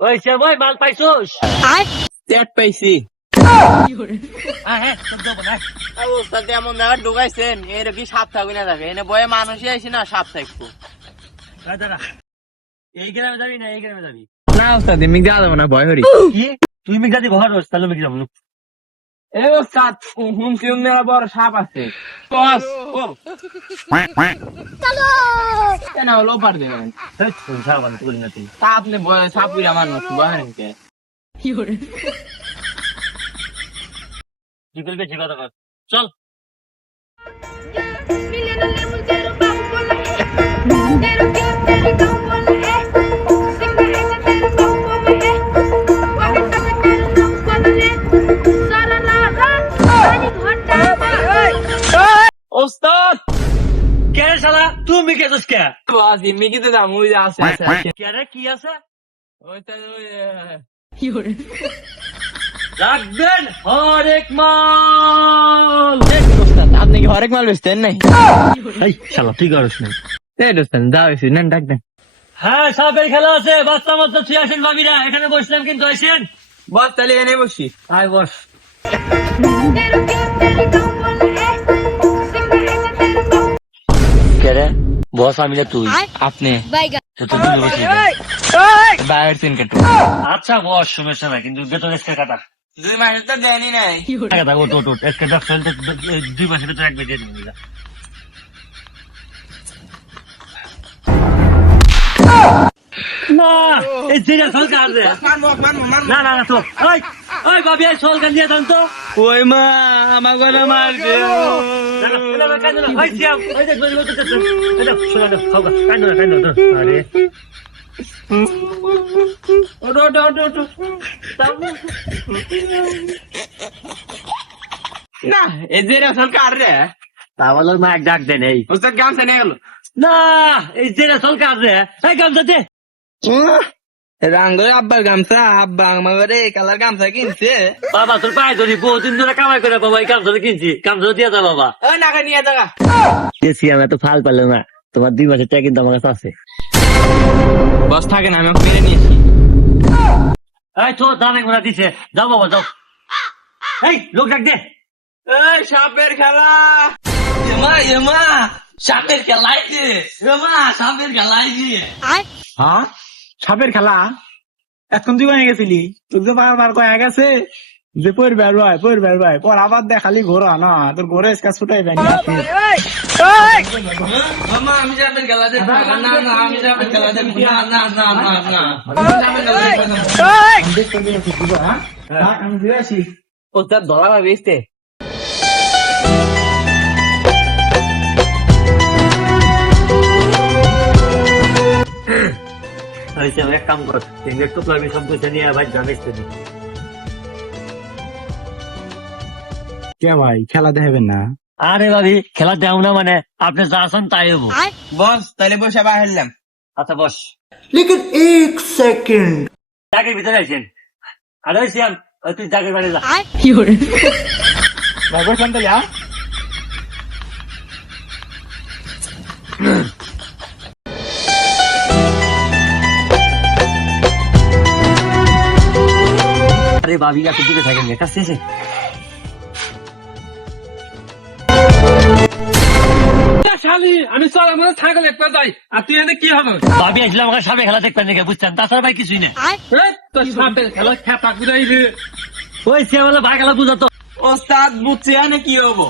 ওই সে ওই মাল পাইছোস? টেট পাইছি। হ্যাঁ হ্যাঁ এমন জায়গায় ঢুকাইছেন এর কি সাপ থাকবে না থাকে এনে বয়ে মানুষই আইসি না সাপ থাকব। এই গ্রামে যাবি না এই গ্রামে যাবি? না ওস্তাদ এমনি দেওয়া যাব না ভয় হরি কি? তুই মিক যদি ঘর হোস তাহলে মিক যাব এ ওস্তাদ হুমকি মেলা বড় সাপ আছে। বস ও। কেন হলো পার দেবেন। না তুই তা আপনি বয় সাপ উড়া মানুষ বয় কে কি করবি সে কথা কর। চল। কে শালা? তুই মিক এসেছিস কে? বস এমনি কি তো দাম ওই যে আছে আছে কে রে কি আছে? ওই রাখবেন হরেক মাল। আপনি কি হরেক মাল বেচতেন নাই এই শালা তুই করস না এই দোস্তান যাও এসি নেন ডাক দেন। হ্যাঁ সাপের খেলা আছে বাচ্চা বাচ্চা তুই আসেন ভাবিরা। এখানে বসলাম কিন্তু আসেন। বস তাহলে এনে বসি। আয় বস। কে রে বস আমি তুই আপনি। বাইরের সিন কেটু। আচ্ছা বস সমস্যা নাই কিন্তু বেতন এসকে কাটা। দুই মাসের তো দেয়নি নাই। কাটা ওট ওট ওট এসকে ফেলতে দুই মাসের তো একবার দিয়ে দিবি না এই জিরা কার না না না তো ওই ওই বাবি দান তো। ওই মা আমার ঘরে মারবে। আরে ওটো ওটো ওটো ওটো না এই যে রেশন কার রে? তাহলে মা ডাক দেন এই ওস্তাদ গামছা নিয়ে গেল। না এই যে সল রে? এই গামছা দে। রাঙ্গ আব্বার গামছা আব্বা আমার ঘরে কালার গামছা কিনছে। বাবা তোর পায়ে ধরি বহুদিন ধরে কামাই করে বাবা এই গামছা কিনছি। গামছা দিয়ে দাও বাবা। ওই নাকা নিয়ে যাগা গেছি আমি এত ফাল পারল না। তোমার দুই মাসের টাকা কিন্তু আমার কাছে আছে। বস থাকে না আমি ওকে মেরে নিয়েছি। এই তো দামে ঘোরা দিছে। যাও বাবা যাও। এই লোক ডাক দে। এই সাপের খেলা। এমা এমা সাপের খেলাই যে। এমা সাপের খেলাই যে। হ্যাঁ? সাপের খেলা? এখন তুই গেছিলি? তোর তো বারবার কয়ে গেছে যে পর বের ভাই পর বের ভাই। পর আবার দেখ খালি ঘোরা না তোর ঘোরে এসকা ছুটাই বেন মামা আমি খেলা দেখব না না না আমি সাপের খেলা দেখব না না না না না। আমি সাপের খেলা দেখব না আমি আসি। ওস্তাদ ধরা ভাবে হয়েছে এক কাম কর সিঙ্গের আমি সব গুছে নিয়ে ভাই জানিস তুমি কে ভাই খেলা দেখাবেন না? আরে ভাবি খেলা দেও না মানে আপনি যা আসেন তাই হব। বস তাহলে বসে আবার হেললাম আচ্ছা বস। লেকিন এক সেকেন্ড। জাগের ভিতরে আছেন আরে শ্যাম তুই জাগের বাড়ি যা। কি করে বাবা শান্ত যা আরে ভাবি এত দূরে থাকেন কাছে এসে আমি চল আমার ছাগল একটা যাই। আর তুই এনে কি হবে ভাবি আসলে আমাকে সামনে খেলা দেখবেন দেখে বুঝছেন? তাছাড়া ভাই কিছুই না তোর খেলা খেপা ওই শ্যাম হলে ভাই খেলা বুঝাতো। ওস্তাদ বুঝছে এনে কি হব?